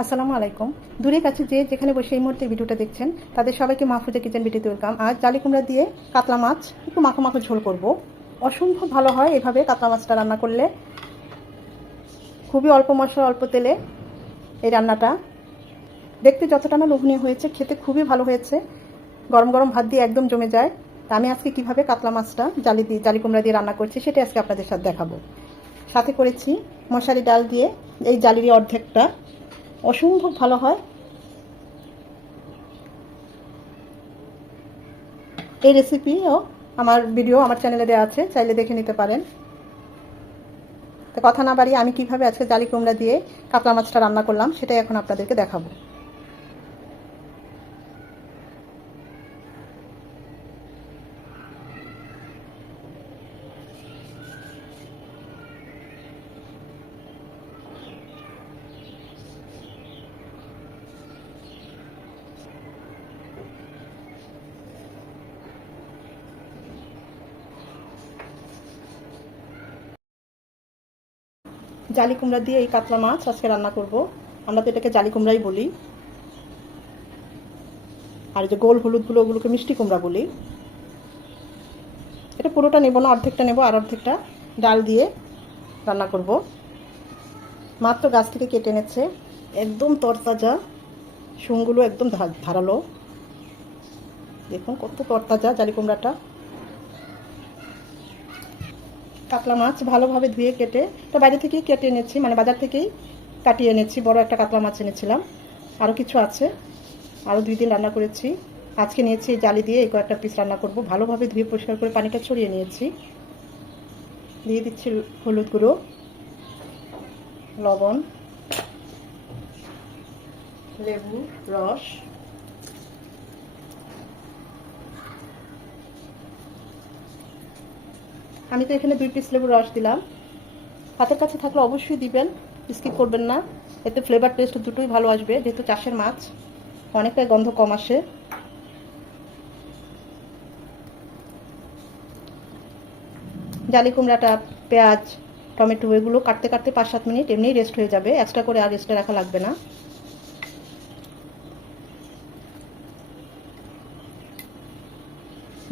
আসসালামু আলাইকুম। দূরে কাছে যে যেখানে বসে এই মুহূর্তে ভিডিওটা দেখছেন তাদের সবাইকে মাহফুজা কিচেন ভিডিওতে ওয়েলকাম। আজ জালি কুমড়া দিয়ে কাতলা মাছ একটু মাখো মাখো ঝোল করব। অসম্ভব ভালো হয় এভাবে কাতলা মাছটা রান্না করলে। খুবই অল্প মশলা অল্প তেলে এই রান্নাটা দেখতে যতটা না লোভনীয় হয়েছে, খেতে খুবই ভালো হয়েছে। গরম গরম ভাত দিয়ে একদম জমে যায়। তা আমি আজকে কিভাবে কাতলা মাছটা জালি কুমড়া দিয়ে রান্না করছি সেটা আজকে আপনাদের সাথে দেখাবো। সাথে করেছি মশারি ডাল দিয়ে এই জালির অর্ধেকটা। অসম্ভব ভালো হয় এই রেসিপিও। আমার চ্যানেলে দেওয়া আছে, চাইলে দেখে নিতে পারেন। তো কথা না বাড়িয়ে আমি কিভাবে আজকে জালি কুমড়া দিয়ে কাতলা মাছটা রান্না করলাম সেটাই এখন আপনাদেরকে দেখাবো। জালি কুমড়া দিয়ে এই কাতলা মাছ আজকে রান্না করব। আমরা তো এটাকে জালি কুমড়াই বলি, আর যে গোল হলুদগুলো ওগুলোকে মিষ্টি কুমড়া বলি। এটা পুরোটা নেব না, অর্ধেকটা নেব, আর অর্ধেকটা ডাল দিয়ে রান্না করব। মাত্র গাছ থেকে কেটে এনেছে, একদম তরতাজা, শুংগুলো একদম ধারালো। দেখুন কত তরতাজা জালি কুমড়াটা। কাতলা মাছ ভালোভাবে ধুয়ে কেটে, এটা বাইরে থেকেই কেটে এনেছি, মানে বাজার থেকেই কাটিয়ে এনেছি। বড় একটা কাতলা মাছ এনেছিলাম, আরও কিছু আছে, আরও 2 দিন রান্না করেছি। আজকে নিয়েছি জালি দিয়ে এই কয়েকটা পিস রান্না করব। ভালোভাবে ধুয়ে পরিষ্কার করে পানিটা ছড়িয়ে নিয়েছি। দিয়ে দিচ্ছি হলুদ গুঁড়ো, লবণ, লেবু রস, আমি তো এখানে 2 পিস লেবুর রস দিলাম। হাতের কাছে থাকলে অবশ্যই দিবেন, স্কিপ করবেন না। এতে ফ্লেভার টেস্ট দুটোই ভালো আসবে, যেহেতু চাষের মাছ অনেকটাই গন্ধ কম আসে। জালি কুমড়াটা, পেঁয়াজ, টমেটো এগুলো কাটতে কাটতে 5-7 মিনিট এমনিই রেস্ট হয়ে যাবে, এক্সট্রা করে আর রেস্টে রাখা লাগবে না।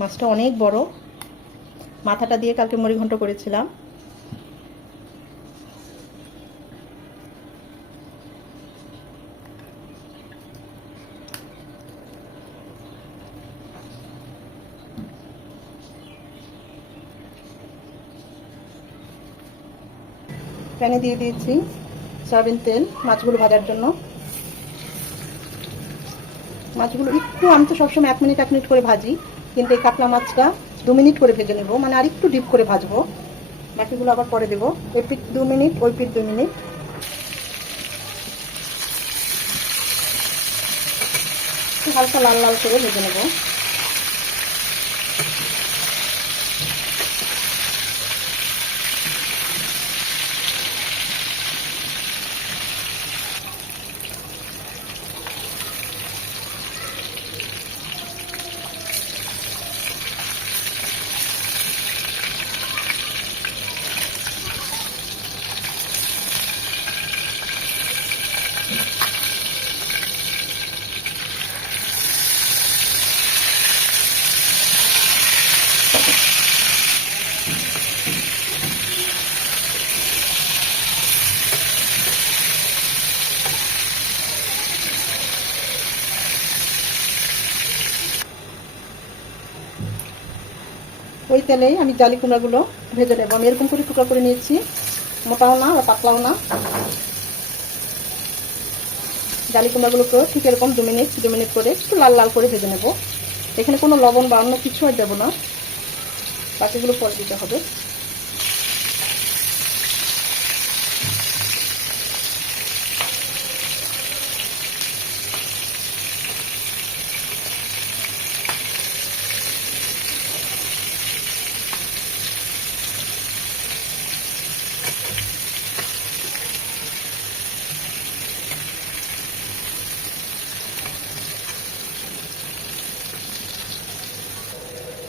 মাছটা অনেক বড়, মাথাটা দিয়ে কালকে মুড়িঘণ্ট করেছিলাম। প্যানে দিয়ে দিয়েছি সয়াবিন তেল মাছগুলো ভাজার জন্য। মাছগুলো একটু, আমি তো সবসময় 1 মিনিট 1 মিনিট করে ভাজি, কিন্তু এই কাতলা মাছটা 2 মিনিট করে ভেজে নেব, মানে আর একটু ডিপ করে ভাজবো। বাকিগুলো আবার পরে দেবো। এই পিঠ 2 মিনিট, ওই পিঠ 2 মিনিট, একটু হালকা লাল লাল করে ভেজে নেব। ওই তেলেই আমি জালি কুমড়াগুলো ভেজে নেব। আমি এরকম করে টুকরা করে নিয়েছি, মোটাও না বা পাতলাও না। জালি কুমড়াগুলোকেও ঠিক এরকম 2 মিনিট করে একটু লাল লাল করে ভেজে নেব। এখানে কোনো লবণ বা অন্য কিছু আর দেবো না, বাকিগুলো পরে দিতে হবে।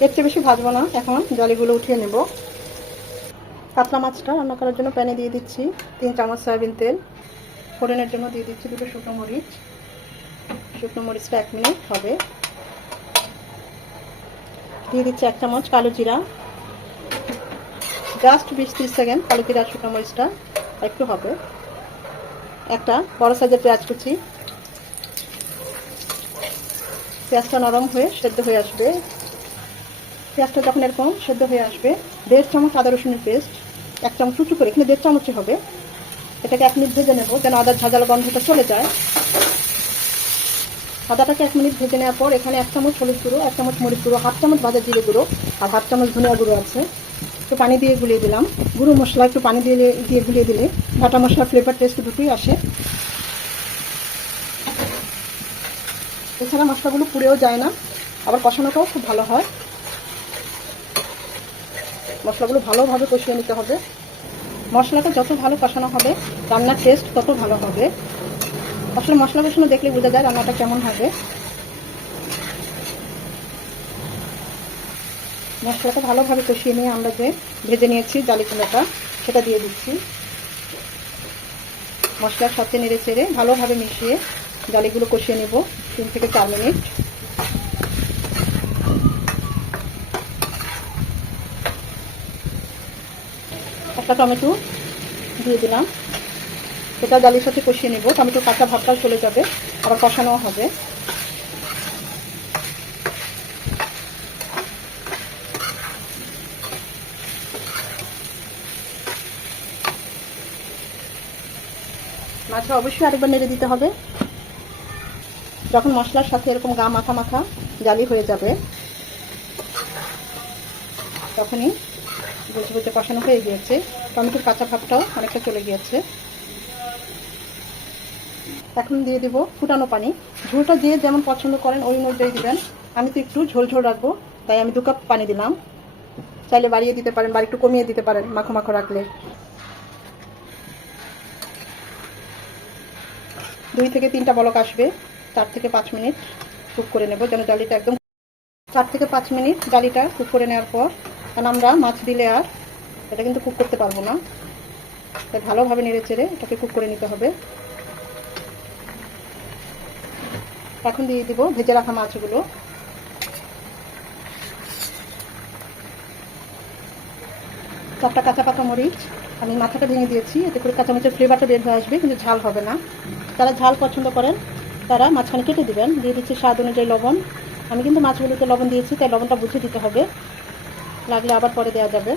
এর চেয়ে বেশি ভাজবো না, এখন জালিগুলো উঠিয়ে নেব। কাতলা মাছটা রান্না করার জন্য প্যানে দিয়ে দিচ্ছি 3 চামচ সয়াবিন তেল। ফোড়নের জন্য দিয়ে দিচ্ছি 2টো শুকনো মরিচ। শুকনো মরিচটা 1 মিনিট হবে। দিয়ে দিচ্ছি 1 চামচ কালো জিরা, জাস্ট 20-30 সেকেন্ড কালো জিরা শুকনো মরিচটা একটু হবে। একটা বড় সাইজের পেঁয়াজ কুচি, পেঁয়াজটা নরম হয়ে সেদ্ধ হয়ে আসবে। পেঁয়াজটা যখন এরকম সেদ্ধ হয়ে আসবে 1.5 চামচ আদা রসুনের পেস্ট, 1 চামচ উঁচু করে, এখানে 1.5 চামচই হবে। এটাকে 1 মিনিট ভেজে নেব যেন আদার ঝাঁঝালো গন্ধটা চলে যায়। আদাটাকে 1 মিনিট ভেজে নেওয়ার পর এখানে 1 চামচ হলুদ গুঁড়ো, 1 চামচ মরিচ গুঁড়ো, 1/2 চামচ ভাজা জিরে গুঁড়ো আর 1/2 চামচ ধনিয়া গুঁড়ো আছে। একটু পানি দিয়ে গুলিয়ে দিলাম। গুঁড়ো মশলা একটু পানি দিয়ে গুলিয়ে দিলে বাটা মশলা ফ্লেভার টেস্ট দুটোই আসে। এছাড়া মশলাগুলো পুড়েও যায় না, আবার কষানোটাও খুব ভালো হয়। মশলাগুলো ভালোভাবে কষিয়ে নিতে হবে। মশলাটা যত ভালো কষানো হবে রান্নার টেস্ট তত ভালো হবে। আসলে মশলা কষানো দেখলে বোঝা যায় রান্নাটা কেমন হবে। মশলাটা ভালোভাবে কষিয়ে নিয়ে আমরা যে ভেজে নিয়েছি জালি কুমড়োটা সেটা দিয়ে দিচ্ছি। মশলার সাথে নেড়ে চেড়ে ভালোভাবে মিশিয়ে জালিগুলো কষিয়ে নেব 3 থেকে 4 মিনিট। একটা টমেটো দিয়ে দিলাম, সেটা জালির সাথে কষিয়ে নেব। টমেটো কাঁচা ভাবটাও চলে যাবে, আবার কষানো হবে। মাছে অবশ্যই আরেকবার নেড়ে দিতে হবে। যখন মশলার সাথে এরকম গা মাখা মাখা জালি হয়ে যাবে তখনই বুঝে বুঝে কষানো হয়ে গিয়েছে। টমেটোর কাঁচা ভাবটাও অনেকটা চলে গিয়েছে। এখন দিয়ে দেব ফুটানো পানি। ঝোলটা যে যেমন পছন্দ করেন ওই অনুযায়ী দিবেন। আমি তো একটু ঝোল ঝোল রাখবো, তাই আমি 2 কাপ পানি দিলাম। চাইলে বাড়িয়ে দিতে পারেন বা একটু কমিয়ে দিতে পারেন মাখো মাখো রাখলে। 2 থেকে 3টা বলক আসবে। 4 থেকে 5 মিনিট কুক করে নেব যেন জালিটা একদম 4 থেকে 5 মিনিট জালিটা কুক করে নেওয়ার পর, কারণ আমরা মাছ দিলে আর এটা কিন্তু কুক করতে পারবো না, তাই ভালোভাবে নেড়ে চেড়ে এটাকে কুক করে নিতে হবে। এখন দিয়ে দিব ভেজে রাখা মাছগুলো। চারটা কাঁচা পাকা মরিচ আমি মাথাটা ভেঙে দিয়েছি, এতে করে কাঁচামরিচের ফ্লেভারটা বের হয়ে আসবে, কিন্তু ঝাল হবে না। যারা ঝাল পছন্দ করেন তারা মাঝখানে কেটে দিবেন। দিয়ে দিচ্ছি স্বাদ অনুযায়ী লবণ। আমি কিন্তু মাছগুলোতে লবণ দিয়েছি, তাই লবণটা বুঝে দিতে হবে, লাগলে আবার পরে দেওয়া যাবে।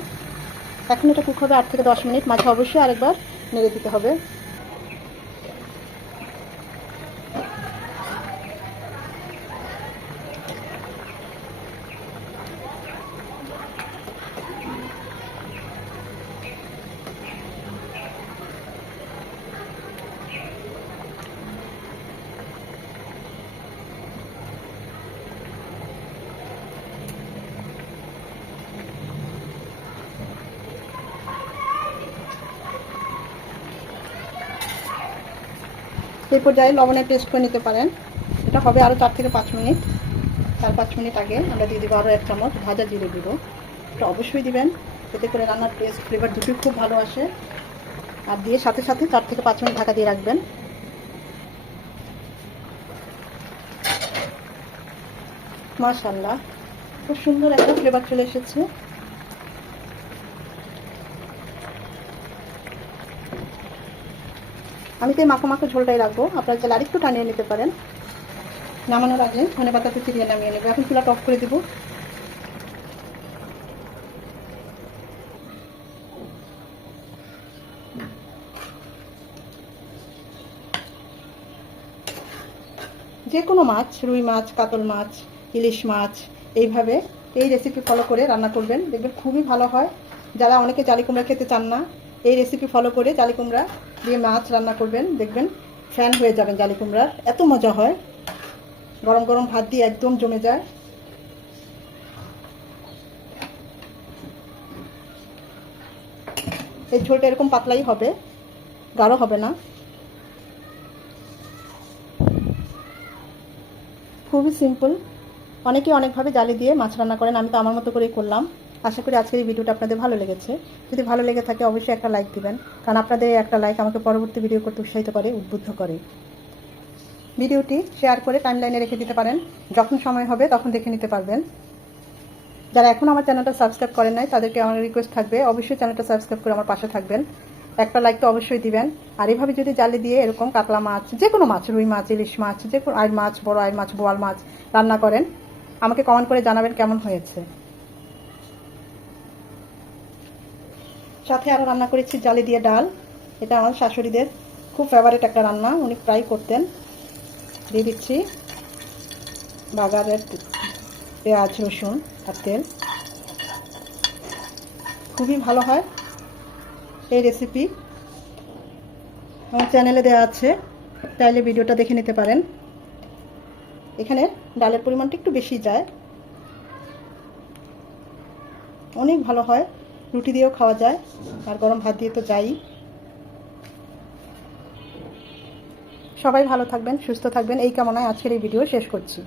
এখন এটা কুক হবে 8 থেকে 10 মিনিট। মাঝে অবশ্যই আরেকবার নেড়ে দিতে হবে। এই পর্যায়ে লবণের টেস্ট করে নিতে পারেন। এটা হবে আরও 4 থেকে 5 মিনিট। 4-5 মিনিট আগে আমরা দিয়ে দেবো আরও 1 চামচ ভাজা জিরে গুঁড়ো। এটা অবশ্যই দিবেন, এতে করে রান্নার টেস্ট ফ্লেভার দুটোই খুব ভালো আসে। আর দিয়ে সাথে সাথে 4 থেকে 5 মিনিট ঢাকা দিয়ে রাখবেন। মাশাআল্লাহ, খুব সুন্দর একটা ফ্লেভার চলে এসেছে। আমি তো এই মাখো মাখো ঝোলটাই রাখবো, আপনারা চাইলে আরেকটু টানিয়ে নিতে পারেন। নামানোর আগে ধনেপাতাতে চিরিয়ে নামিয়ে নেব। এখন চুলাটা অফ করে দিব। যে কোনো মাছ, রুই মাছ, কাতল মাছ, ইলিশ মাছ, এইভাবে এই রেসিপি ফলো করে রান্না করবেন, দেখবেন খুবই ভালো হয়। যারা অনেকে জালি কুমড়া খেতে চান না, এই রেসিপি ফলো করে জালি কুমড়া দিয়ে মাছ রান্না করবেন, দেখবেন ফ্যান হয়ে যাবেন জালি কুমড়ার। এত মজা হয়, গরম গরম ভাত দিয়ে একদম জমে যায়। এই ঝোলটা এরকম পাতলাই হবে, গাঢ় হবে না। খুবই সিম্পল। অনেকে অনেকভাবে জালি দিয়ে মাছ রান্না করেন, আমি তো আমার মতো করেই করলাম। আশা করি আজকের এই ভিডিওটা আপনাদের ভালো লেগেছে। যদি ভালো লেগে থাকে অবশ্যই একটা লাইক দিবেন, কারণ আপনাদের একটা লাইক আমাকে পরবর্তী ভিডিও করতে উৎসাহিত করে, উদ্বুদ্ধ করে। ভিডিওটি শেয়ার করে টাইমলাইনে রেখে দিতে পারেন, যখন সময় হবে তখন দেখে নিতে পারবেন। যারা এখন আমার চ্যানেলটা সাবস্ক্রাইব করেন নাই তাদেরকে আমার রিকোয়েস্ট থাকবে, অবশ্যই চ্যানেলটা সাবস্ক্রাইব করে আমার পাশে থাকবেন। একটা লাইক তো অবশ্যই দিবেন। আর এইভাবে যদি জালে দিয়ে এরকম কাতলা মাছ, যে কোনো মাছ, রুই মাছ, ইলিশ মাছ, যে কোনো আইড় মাছ, বড় আইড় মাছ, বোয়াল মাছ রান্না করেন, আমাকে কমেন্ট করে জানাবেন কেমন হয়েছে। সাথে আরও রান্না করেছি জালি দিয়ে ডাল। এটা আমার শাশুড়িদের খুব ফেভারিট একটা রান্না, উনি প্রায় করতেন। দিয়ে দিচ্ছি বাগারের পেঁয়াজ, রসুন আর তেল। খুবই ভালো হয় এই রেসিপি, আমার চ্যানেলে দেওয়া আছে, চাইলে ভিডিওটা দেখে নিতে পারেন। এখানে ডালের পরিমাণটা একটু বেশি যায়, অনেক ভালো হয়, রুটি দিয়েও খাওয়া যায় আর গরম ভাত দিয়ে তো যাই। সবাই ভালো থাকবেন, সুস্থ থাকবেন, এই কামনায় আজকের এই ভিডিও শেষ করছি।